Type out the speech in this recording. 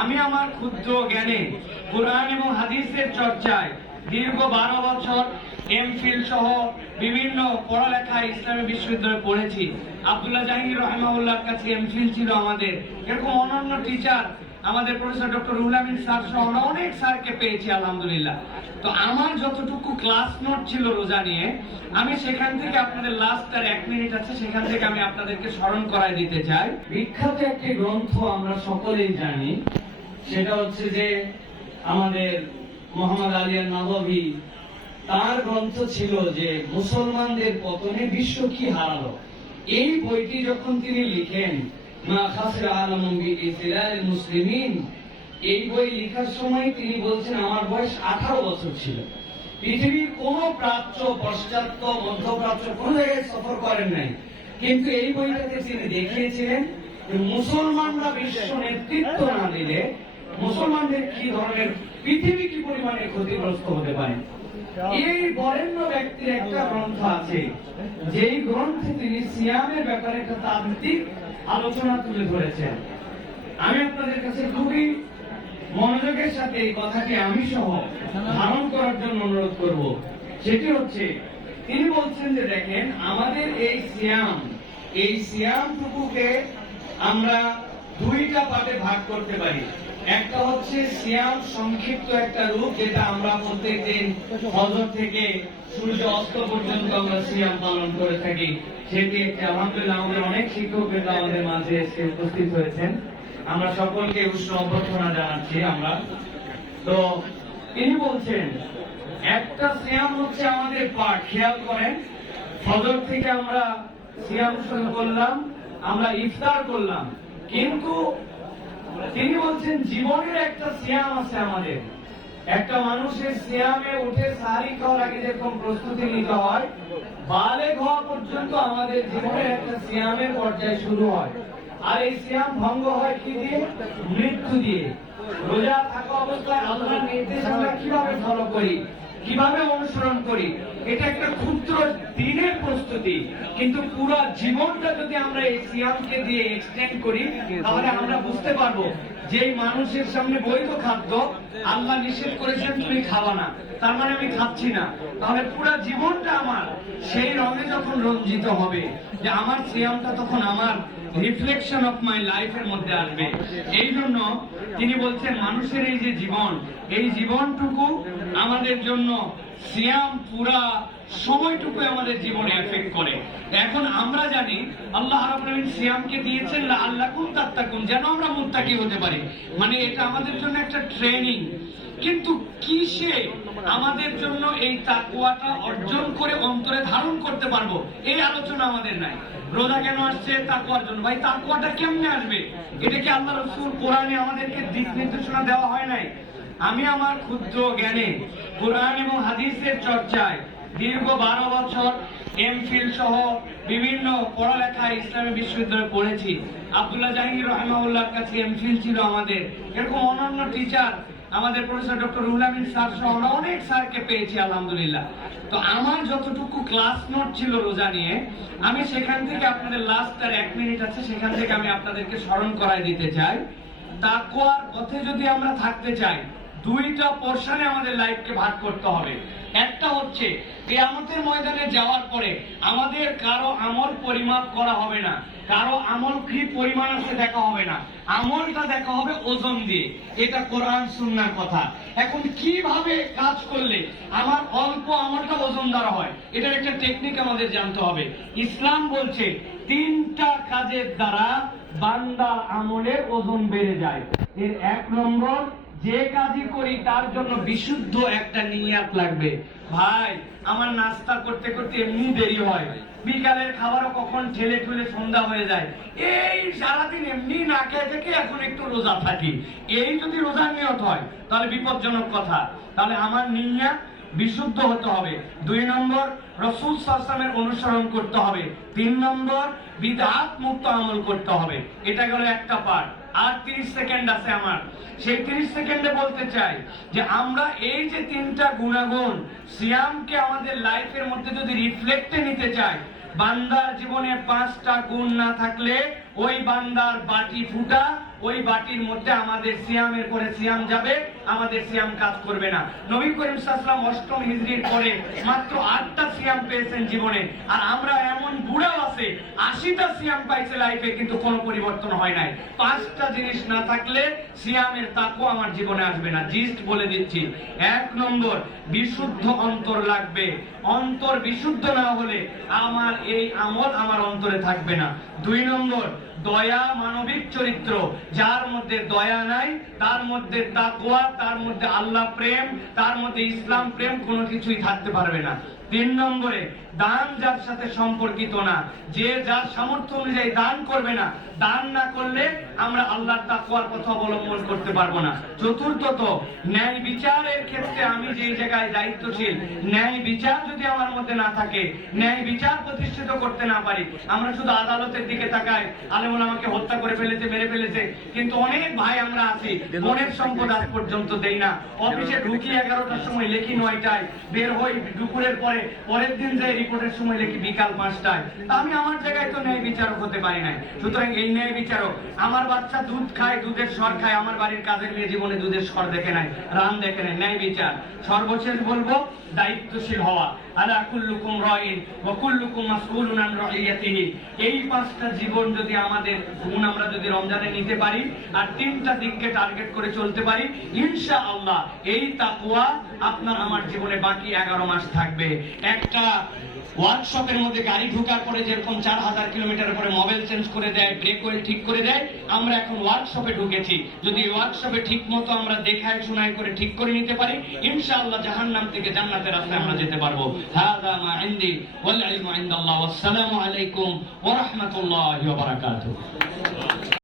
আমি আমার ক্ষুদ্র জ্ঞানে কোরআন এবং হাদিসের চর্চায় দীর্ঘ বারো বছর এমফিল সহ বিভিন্ন পড়ালেখা ইসলামী বিশ্ববিদ্যালয়ে পড়েছি। আব্দুল্লাহ জাহাঙ্গীর রহমাউল্লাহর কাছে এমফিল ছিল আমাদের। এরকম অন্যান্য টিচার আমাদের professor doctor Ruhul Amin sir সহ আমরা অনেক স্যারকে পেয়েছি, আলহামদুলিল্লাহ। তো আমার যতটুকু ক্লাস নোট ছিল রোজা নিয়ে, আমি সেখান থেকে আপনাদের লাস্ট আর এক মিনিট আছে, সেখান থেকে আমি আপনাদেরকে স্মরণ করাই দিতে চাই। বিখ্যাত একটি গ্রন্থ আমরা সকলেই জানি। সেটা হচ্ছে যে আমাদের মোহাম্মদ আলিয়া নবী তার গ্রন্থ ছিল যে মুসলমানদের পতনে বিশ্ব কি হারালো। এই বইটি যখন তিনি লিখেন মুসলিমিন এই বই লেখার সময় তিনি বলছেন, আমার বয়স আঠারো বছর ছিল। পৃথিবীর কোন প্রাচ্য, পশ্চাত্য, মধ্যপ্রাচ্য কোন জায়গায় সফর করেন নাই। কিন্তু এই বইটাতে তিনি দেখিয়েছিলেন মুসলমানরা বিশ্ব নেতৃত্ব না দিলে মুসলমানদের কি ধরনের পৃথিবী কি পরিমাণে ক্ষতিগ্রস্ত হতে পারে? এই বরেণ্য ব্যক্তির একটা গ্রন্থ আছে। যেই গ্রন্থে তিনি সিয়ামের ব্যাপারে একটা তাত্ত্বিক আলোচনা তুলে ধরেছেন। আমি আপনাদের কাছে খুবই মনোযোগের সাথে এই কথাটি আমি সহ ধারণ করার জন্য অনুরোধ করব। সেটি হচ্ছে, তিনি বলছেন যে দেখেন, আমাদের এই সিয়াম, এই সিয়ামটুকুকে আমরা দুইটা পার্টে ভাগ করতে পারি। একটা হচ্ছে সিয়াম সংক্ষিপ্ত একটা রূপ যেটা আমরা প্রত্যেকদিন ফজর থেকে সূর্য অস্ত পর্যন্ত আমরা সিয়াম পালন করে থাকি। সেটি একটি, আলহামদুলিল্লাহ, আমাদের অনেক শিক্ষক আমাদের মাঝে এসে উপস্থিত হয়েছেন। আমরা সকলকে উষ্ণ অভ্যর্থনা জানাচ্ছি আমরা। তো তিনি বলছেন, একটা সিয়াম হচ্ছে আমাদের পাঠ, খেয়াল করেন। ফজর থেকে আমরা সিয়াম শুরু করলাম, আমরা ইফতার করলাম। কিন্তু তিনি বলছেন, জীবনের একটা সিয়াম আছে আমাদের। একটা মানুষের সিয়ামে উঠে সাহারি খাওয়ার আগে যেরকম প্রস্তুতি নিতে হয় বালে হওয়া পর্যন্ত আমাদের জীবনের একটা সিয়ামের পর্যায়ে শুরু হয়। আর এই সিয়াম ভঙ্গ হয় কি দিয়ে? মৃত্যু দিয়ে। রোজা থাকা অবস্থায় আল্লাহর নির্দেশ আমরা কীভাবে ফলো করি? কীভাবে অনুসরণ করি? এটা একটা ক্ষুদ্র দিনের প্রস্তুতি, কিন্তু পুরো জীবনটা যদি আমরা এই সিয়ামকে দিয়ে এক্সটেন্ড করি, তাহলে আমরা বুঝতে পারব যে মানুষের সামনে বৈধ খাদ্য আল্লাহ নিষেধ করেছেন, তুমি খাওয়া না। তার মানে আমি খাচ্ছি না। তাহলে পুরো জীবনটা আমার। সেই রঙে যখন রঞ্জিত হবে, যে আমার সিয়ামটা তখন আমার। রিফ্লেকশন অফ মাই লাইফের মধ্যে আসবে। এই জন্য তিনি বলছেন, মানুষের এই যে জীবন, এই জীবনটুকু আমাদের জন্য সিয়াম, পুরা সময়টুকু আমাদের জীবনে এফেক্ট করে। এখন আমরা জানি, আল্লাহ রাব্বুল সিয়ামকে দিয়েছেন আল্লাহ কুন তাত্তাকুন, যেন আমরা মুত্তাকি হতে পারি। মানে এটা আমাদের জন্য একটা ট্রেনিং কিন্তু কিসে আমাদের জন্য এই তাকুয়াটা অর্জন করে অন্তরে ধারণ করতে পারব। এই আলোচনা আমাদের নাই। রোজা কেন আসছে? তাকুয়ার জন্য। ভাই তাকুয়াটা কেমনে আসবে? এটা কি আল্লাহ রসুল কোরআনে আমাদেরকে দিক নির্দেশনা দেওয়া হয় নাই? আমি আমার ক্ষুদ্র জ্ঞানে কোরআন এবং হাদিসের চর্চায় দীর্ঘ বারো বছর এম ফিল সহ বিভিন্ন পড়ালেখা ইসলামী বিশ্ববিদ্যালয়ে পড়েছি। আব্দুল্লাহ জাহাঙ্গীর রহমাউল্লাহর কাছে এমফিল ছিল আমাদের। এরকম অন্যান্য টিচার আমাদের প্রফেসর ডক্টর রুহুলামিন স্যার সহ আমরা অনেক স্যারকে পেয়েছি, আলহামদুলিল্লাহ। তো আমার যতটুকু ক্লাস নোট ছিল রোজা নিয়ে, আমি সেখান থেকে আপনাদের লাস্ট আর এক মিনিট আছে, সেখান থেকে আমি আপনাদেরকে স্মরণ করাই দিতে চাই। তাকওয়ার পথে যদি আমরা থাকতে চাই, দুইটা পোর্শনে আমাদের লাইফকে ভাগ করতে হবে। একটা হচ্ছে কেয়ামতের ময়দানে যাওয়ার পরে আমাদের কারও আমল পরিমাপ করা হবে না, কারও আমল কি পরিমাণ আছে দেখা হবে না। আমলটা দেখা হবে ওজন দিয়ে। এটা কোরআন, সুন্নার কথা। এখন কীভাবে কাজ করলে আমার অল্প আমলটা ওজন দ্বারা হয়, এটার একটা টেকনিক আমাদের জানতে হবে। ইসলাম বলছে, তিনটা কাজের দ্বারা বান্দা আমলের ওজন বেড়ে যায়। এর এক নম্বর যে কাজই করি, তার জন্য বিশুদ্ধ একটা নিয়াত লাগবে। ভাই, আমার নাস্তা করতে করতে এমনি দেরি হয়। বিকালের খাবারও কখন ঠেলে ঠেলে সন্ধ্যা হয়ে যায়। এই সারাদিন এমনি না খেয়ে থেকে এখন একটু রোজা থাকি। এই যদি রোজা নিয়ত হয়, তাহলে বিপজ্জনক কথা। তাহলে আমার নিয়া বিশুদ্ধ হতে হবে। দুই নম্বর, রসুল সাল্লামের অনুসরণ করতে হবে। তিন নম্বর বিদাত মুক্ত আমল করতে হবে। এটা গেল একটা পার্ট আর তিরিশ সেকেন্ড আছে আমার। সেই তিরিশ সেকেন্ডে বলতে চাই যে আমরা এই যে তিনটা গুণাগুণ সিয়ামকে আমাদের লাইফের মধ্যে যদি রিফ্লেক্টে নিতে চাই, বান্দার জীবনে পাঁচটা গুণ না থাকলে ওই বান্দার বাটি ফুটা, ওই বাটির মধ্যে আমাদের সিয়ামের পরে সিয়াম যাবে, আমাদের সিয়াম কাজ করবে না। নবী করিম সাল্লাম অষ্টম হিজরির পরে মাত্র আটটা সিয়াম পেয়েছেন জীবনে। আর আমরা এমন বুড়াও আছে, আশিটা সিয়াম পাইছে লাইফে, কিন্তু কোনো পরিবর্তন হয় নাই। পাঁচটা জিনিস না থাকলে সিয়ামের তাকও আমার জীবনে আসবে না। জিস্ট বলে দিচ্ছি। এক নম্বর, বিশুদ্ধ অন্তর লাগবে। অন্তর বিশুদ্ধ না হলে আমার এই আমল আমার অন্তরে থাকবে না। দুই নম্বর, দয়া মানবিক চরিত্র। যার মধ্যে দয়া নাই, তার মধ্যে তাকওয়া, তার মধ্যে আল্লাহ প্রেম, তার মধ্যে ইসলাম প্রেম কোনো কিছুই থাকতে পারবে না। তিন নম্বরে দান যার সাথে সম্পর্কিত না। যে যার সামর্থ্য অনুযায়ী দান করবে না, দান না করলে আমরা আল্লাহর তাকওয়ার কথা অবলম্বন করতে পারব না। চতুর্থত, ন্যায় বিচারের ক্ষেত্রে আমি যে জায়গায় দায়িত্বশীল, ন্যায় বিচার যদি আমার মধ্যে না থাকে, ন্যায় বিচার প্রতিষ্ঠিত করতে না পারি, আমরা শুধু আদালতের দিকে তাকাই, আলেমুল আমাকে হত্যা করে ফেলেছে, মেরে ফেলেছে, কিন্তু অনেক ভাই আমরা আছি, মনের সম্পদ আজ পর্যন্ত দেই না। অফিসে ঢুকি এগারোটার সময় লেখি নয়টায়, বের হই দুপুরের পরে, পরের দিন যাই রিপোর্টের সময় লেখি বিকাল পাঁচটায়। আমি আমার জায়গায় তো ন্যায় বিচারক হতে পারি নাই। সুতরাং এই ন্যায় বিচারক, আমার বাচ্চা দুধ খায়, দুধের স্বর খায়, আমার বাড়ির কাজের মেয়ে জীবনে দুধের স্বর দেখে নাই, রান দেখে নাই। ন্যায় বিচার, সর্বশেষ বলব, দায়িত্বশীল হওয়া। আলা কুল্লুকুম আন এই পাঁচটা জীবন যদি আমাদের গুণ আমরা যদি রমজানে নিতে পারি, আর তিনটা দিককে টার্গেট করে চলতে পারি এই আপনার আমার জীবনে বাকি 11 মাস থাকবে। একটা ওয়ার্কশপের মধ্যে গাড়ি ঢোকার পরে যেরকম চার হাজার কিলোমিটার পরে মোবাইল চেঞ্জ করে দেয় ব্রেক ওয়েল ঠিক করে দেয়, আমরা এখন ওয়ার্কশপে ঢুকেছি। যদি ওয়ার্কশপে ঠিক মতো আমরা দেখায়, শোনায় করে ঠিক করে নিতে পারি, ইনশাআল্লাহ জাহান নাম থেকে জান্নাতের রাস্তায় আমরা যেতে পারব। হাদা মা ইনদি আলাইকুম ওয়া